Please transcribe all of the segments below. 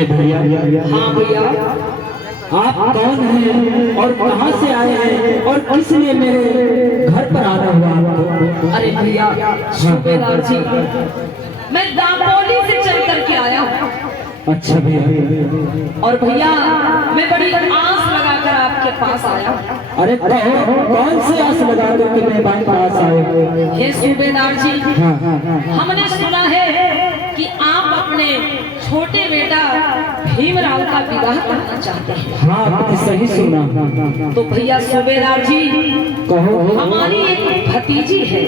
अरे भैया, हाँ भैया, आप कौन हैं और कहाँ से आए हैं और किस लिए मेरे घर पर आना हुआ आपको? अरे भैया सूबेदार जी, मैं दापोली से चल करके आया हूँ। अच्छा भैया, और भैया मैं बड़ी आस लगाकर आपके पास आया। अरे कौन सी आस लगा करके मेरे पास आए? हे सूबेदार जी, हाँ, हाँ, हाँ। हमने सुना है कि आप अपने छोटे बेटा भीमराव का विवाह करना चाहते हैं। हाँ, आपने सही सुना। तो भैया सूबेदार जी, कहो। हमारी एक भतीजी है,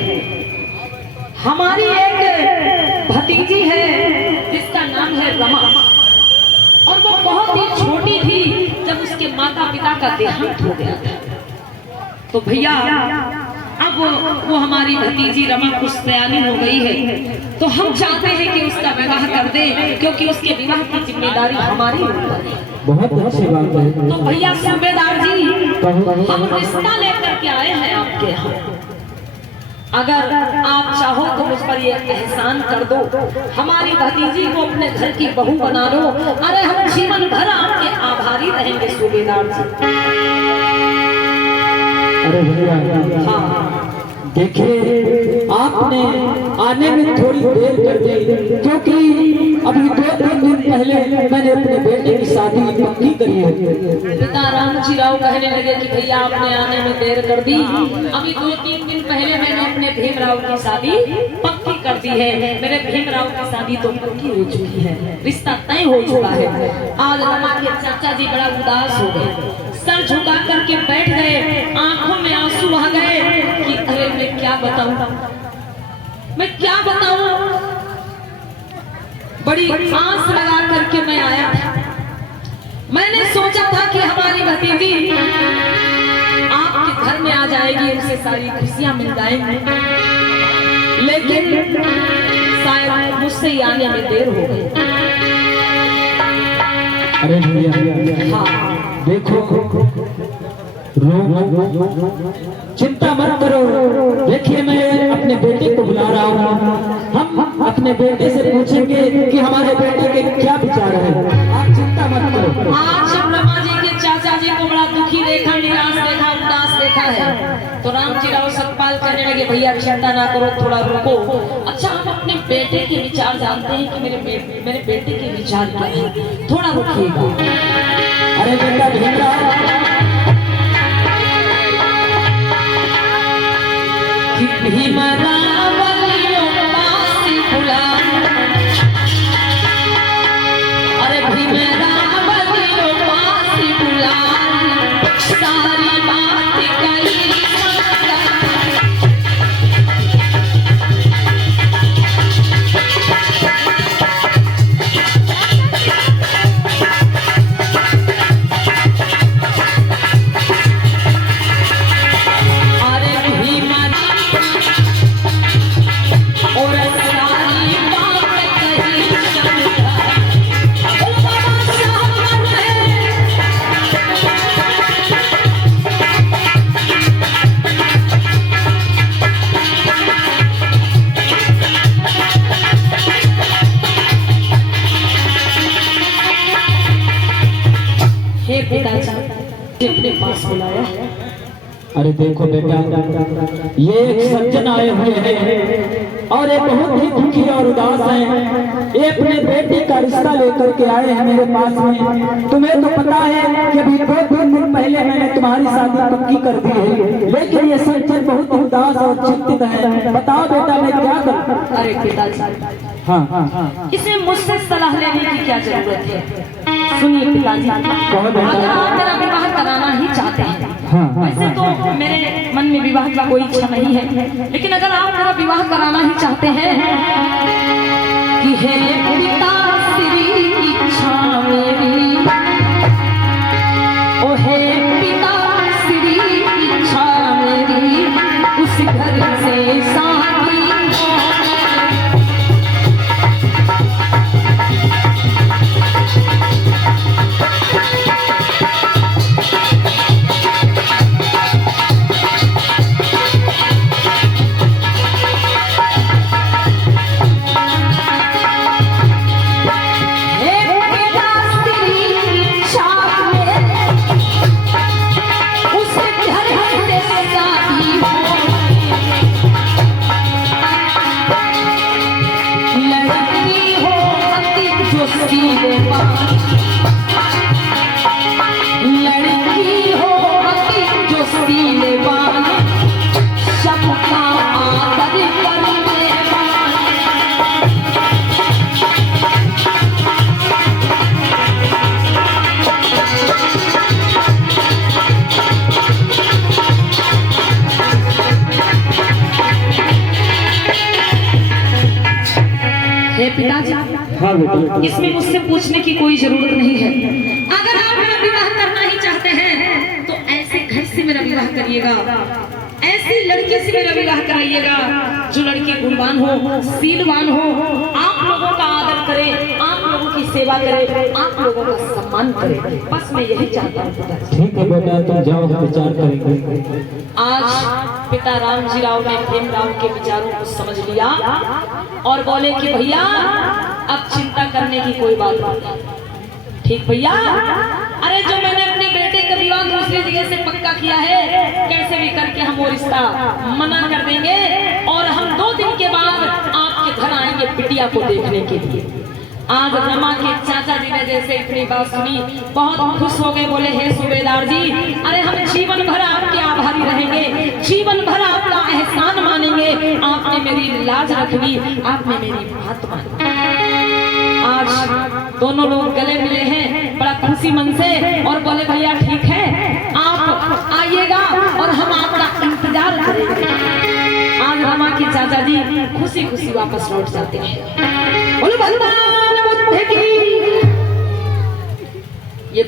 हमारी एक भतीजी है जिसका नाम है रमा, और वो बहुत ही छोटी थी जब उसके माता पिता का देहांत हो गया था। तो भैया अब वो हमारी भतीजी रमा कुछ सयानी हो गई है, तो हम चाहते हैं कि उसका विवाह कर दे, क्योंकि उसके विवाह की जिम्मेदारी हमारी ऊपर है। बहुत अच्छी बात है। तो भैया सूबेदार जी, हम रिश्ता लेकर के आए हैं आपके यहाँ। अगर आप चाहो तो मुझ पर ये एहसान कर दो, हमारी भतीजी को अपने घर की बहू बना लो। अरे हम जीवन भर आपके आभारी रहेंगे सूबेदार जी। अरे भैया, हाँ देखिए आपने आने में थोड़ी देर कर दी, क्योंकि अभी 2-3 दिन पहले मैंने अपने बेटे की शादी पक्की करी है। पिता रामजी राव कहने लगे कि भैया आपने आने में देर कर दी। अभी 2-3 दिन पहले मैंने अपने भीमराव की शादी पक्की कर दी है। मेरे भीमराव की शादी तो पक्की हो चुकी है, रिश्ता तय हो चुका है। आज रमा के चाचा जी बड़ा उदास हो गए, सर झुका करके बैठ गए, आंखों में आंसू आ गए कि अरे मैं क्या बताऊं, मैं क्या बताऊं। बड़ी आस लगा करके मैं आया था। मैंने सोचा था कि हमारी भतीजी आपके घर में आ जाएगी, उसे सारी खुशियां मिल जाएंगी, लेकिन शायद मुझसे आने में देर हो गई। अरे भैया, हाँ देखो, चिंता मत करो। देखिए मैं अपने बेटे को बुला रहा हूँ, हम अपने बेटे से पूछेंगे कि हमारे बेटे के क्या विचार है। आप चिंता मत करो। आज जब रमा जी के चाचा जी को बड़ा दुखी देखा, निराश देखा, उदास देखा है, तो रामजी राव सतपाल कहने लगे भैया चिंता ना करो, थोड़ा रुको। अच्छा हम अपने बेटे के विचार जानते हैं कि मेरे बेटे के विचार क्या है, थोड़ा रुकिएगा। अरे बेटा भीमराव, भीमरावलियों पास बुला, अरे भीमरावलियों पास बुला, सारी बात कही अपने पास बुलाया। अरे देखो बेटा, ये एक सज्जन आए हुए हैं और ये बहुत ही दुखी और उदास हैं। ये अपने बेटे का रिश्ता लेकर के आए हैं मेरे पास में। तुम्हें तो पता है कि अभी 2-3 दिन पहले मैंने तुम्हारी शादी पक्की कर दी है, लेकिन ये सज्जन बहुत उदास और चिंतित है। बताओ बेटा मैं क्या करूं? अरे पिताजी, हाँ, इसे मुझसे सलाह लेने की क्या जरूरत है? सुनिए पिताजी, अगर आप मेरा विवाह कराना ही चाहते हैं, वैसे तो मेरे मन में विवाह की कोई इच्छा नहीं है, लेकिन अगर आप मेरा विवाह कराना ही चाहते हैं कि हे पिता श्री इच्छा मेरी, ओ हे पिता श्री इच्छा मेरी, उस घर से शादी हे पिता हाँ बेटा। इसमें मुझसे पूछने की कोई जरूरत नहीं है। अगर आप मेरा विवाह करना ही चाहते हैं तो ऐसे घर से मेरा विवाह करिएगा, ऐसी लड़की से मेरा विवाह कराइएगा जो लड़की गुणवान हो, शीलवान हो, आप लोगों का आदर करे, आप लोगों की सेवा करे, आप लोगों का सम्मान करे। बस मैं यही चाहता हूँ पिताजी। ठीक है बेटा, तुम जाओ, हम विचार करेंगे। आज पिता रामजी राव ने प्रेम राव के विचारों को समझ लिया और बोले कि भैया अब चिंता करने की कोई बात नहीं। ठीक भैया, अरे जो मैंने अपने बेटे का विवाह दूसरी जगह से पक्का किया है, कैसे भी करके हम वो रिश्ता मना कर देंगे और हम 2 दिन के बाद आपके घर आएंगे बिटिया को देखने के लिए। आज रमा के चाचा जी ने जैसे इतनी बात सुनी बहुत खुश हो गए, बोले हे सूबेदार जी, अरे हम जीवन भर आपके आभारी रहेंगे, जीवन भर आपका एहसान मानेंगे, आपने मेरी लाज रखी, आपने मेरी बात मानी। आज दोनों लोग गले मिले हैं बड़ा खुशी मन से और बोले भैया ठीक है, आप आइएगा और हम आपका इंतजार करेंगे। आज रमा के चाचा जी खुशी खुशी वापस लौट जाते हैं। बोलो भगवान बुद्ध की। ये